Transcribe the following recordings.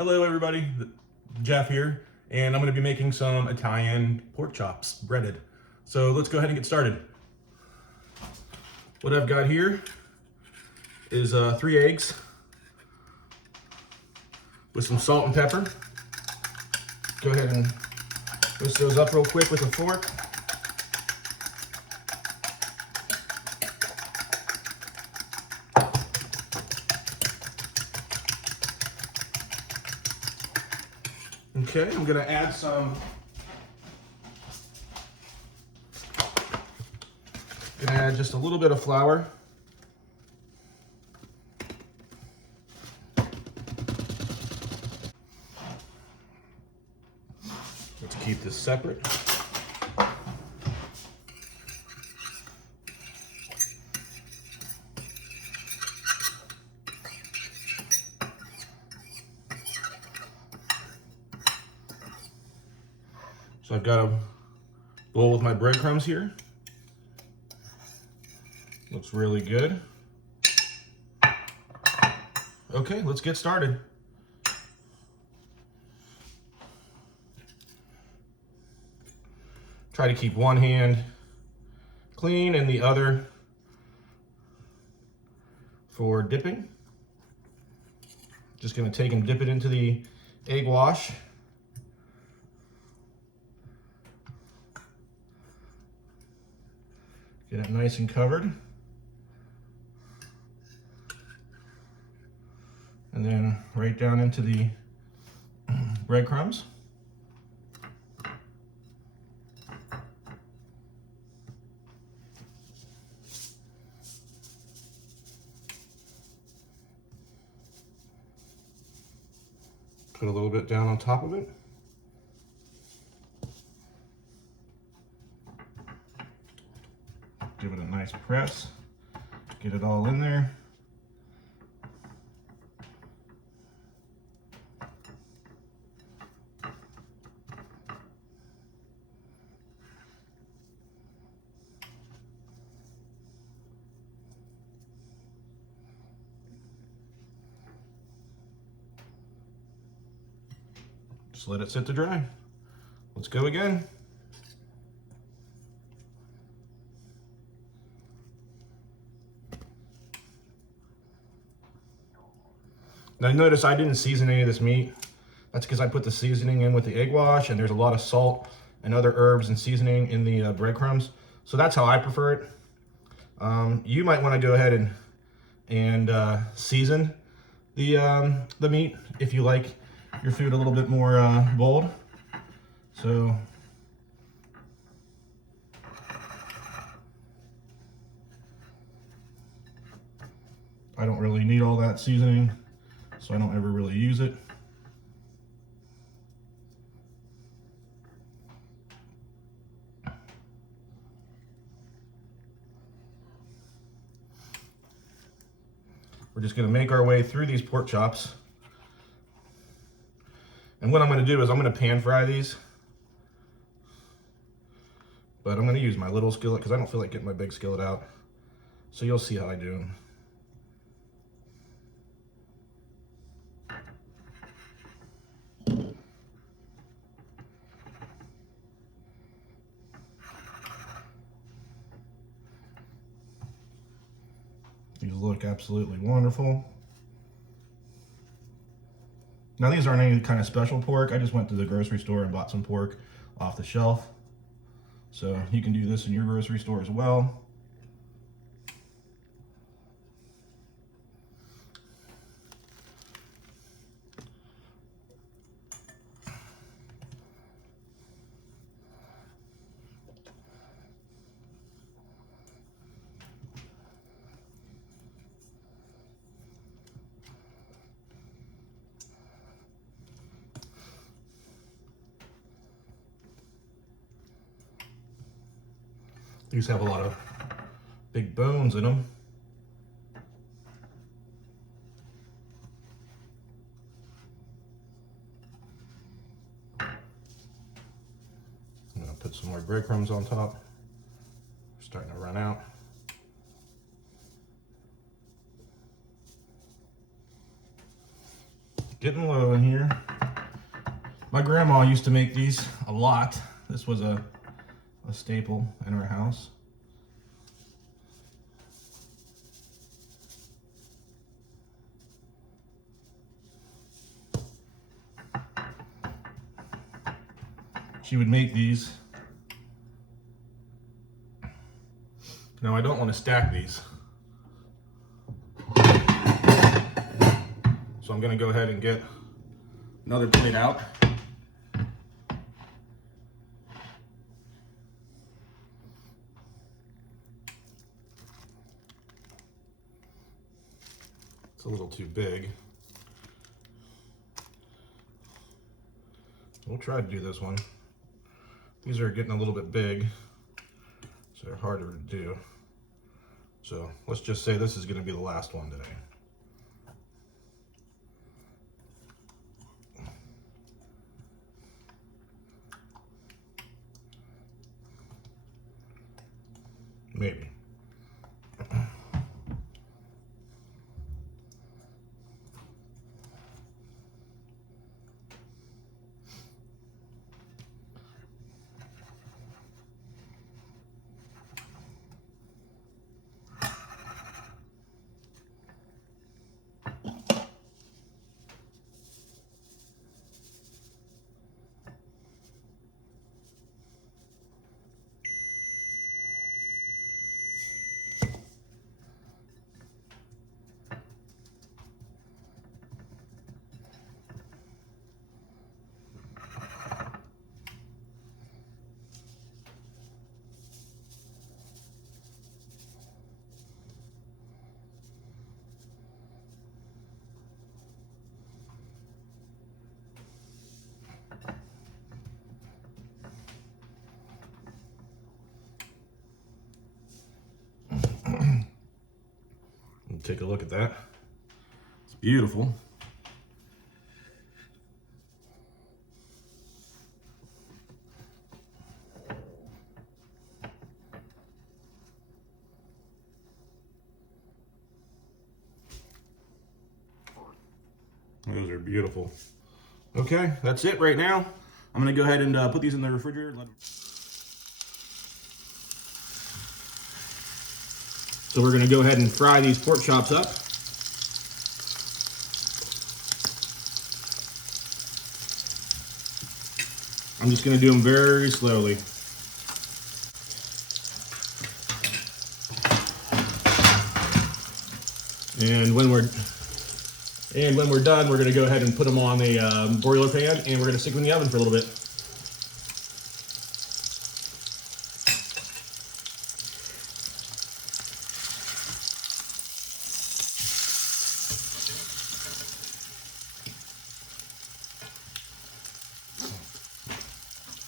Hello everybody, Jeff here, and I'm going to be making some Italian pork chops, breaded. So let's go ahead and get started. What I've got here is 3 eggs with some salt and pepper. Go ahead and whisk those up real quick with a fork. Okay, I'm gonna add just a little bit of flour. Let's keep this separate. So I've got a bowl with my breadcrumbs here. Looks really good. Okay, let's get started. Try to keep one hand clean and the other for dipping. Just gonna take and dip it into the egg wash. Get it nice and covered. And then right down into the breadcrumbs. Put a little bit down on top of it. Give it a nice press. Get it all in there. Just let it sit to dry. Let's go again. Now notice I didn't season any of this meat. That's because I put the seasoning in with the egg wash, and there's a lot of salt and other herbs and seasoning in the breadcrumbs. So that's how I prefer it. You might want to go ahead and season the meat if you like your food a little bit more bold. So I don't really need all that seasoning, so I don't ever really use it. We're just gonna make our way through these pork chops. And what I'm gonna do is I'm gonna pan fry these. But I'm gonna use my little skillet because I don't feel like getting my big skillet out. So you'll see how I do them. These look absolutely wonderful. Now these aren't any kind of special pork. I just went to the grocery store and bought some pork off the shelf. So you can do this in your grocery store as well. These have a lot of big bones in them. I'm gonna put some more breadcrumbs on top. Starting to run out. getting low in here. My grandma used to make these a lot. This was a staple in our house. She would make these. Now I don't want to stack these. So I'm going to go ahead and get another plate out. It's a little too big. We'll try to do this one. These are getting a little bit big, so they're harder to do. So let's just say this is going to be the last one today. Maybe. Take a look at that. It's beautiful. Those are beautiful. Okay, that's it right now. I'm gonna go ahead and put these in the refrigerator. So we're gonna go ahead and fry these pork chops up. I'm just gonna do them very slowly. And when we're done, we're gonna go ahead and put them on a broiler pan, and we're gonna stick them in the oven for a little bit.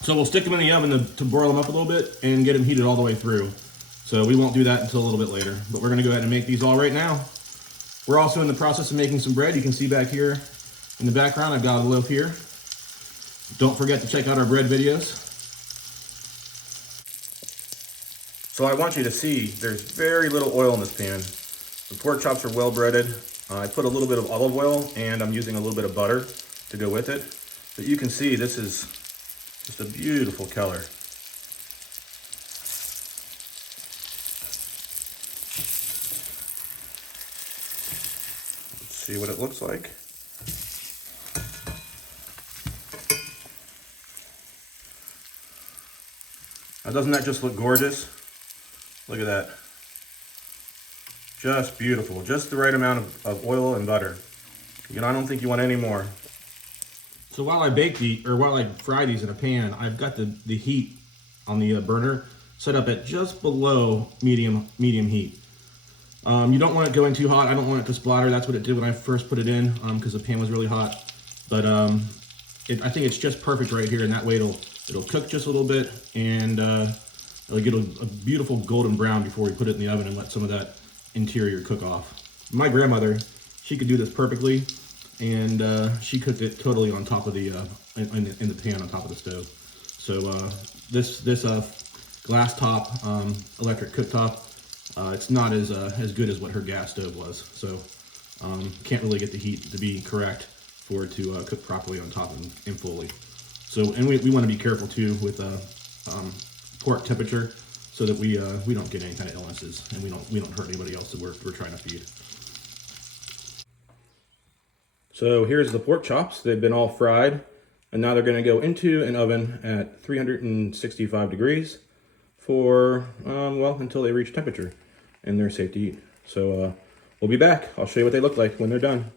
So we'll stick them in the oven to broil them up a little bit and get them heated all the way through. So we won't do that until a little bit later, but we're gonna go ahead and make these all right now. We're also in the process of making some bread. You can see back here in the background, I've got a loaf here. Don't forget to check out our bread videos. So I want you to see there's very little oil in this pan. The pork chops are well breaded. I put a little bit of olive oil and I'm using a little bit of butter to go with it. But you can see this is just a beautiful color. Let's see what it looks like. Now, doesn't that just look gorgeous? Look at that. Just beautiful. Just the right amount of oil and butter. You know, I don't think you want any more. So while I fry these in a pan, I've got the heat on the burner set up at just below medium heat. You don't want it going too hot. I don't want it to splatter. That's what it did when I first put it in because the pan was really hot. But I think it's just perfect right here, and that way it'll cook just a little bit, and it'll get a beautiful golden brown before we put it in the oven and let some of that interior cook off. My grandmother, she could do this perfectly, and she cooked it totally on top of the in the pan on top of the stove. So this glass top electric cooktop, it's not as good as what her gas stove was. So can't really get the heat to be correct for it to cook properly on top and fully. So, and we want to be careful too with pork temperature, so that we don't get any kind of illnesses, and we don't hurt anybody else that we're trying to feed. So here's the pork chops. They've been all fried, and now they're going to go into an oven at 365 degrees for well, until they reach temperature and they're safe to eat. So we'll be back. I'll show you what they look like when they're done.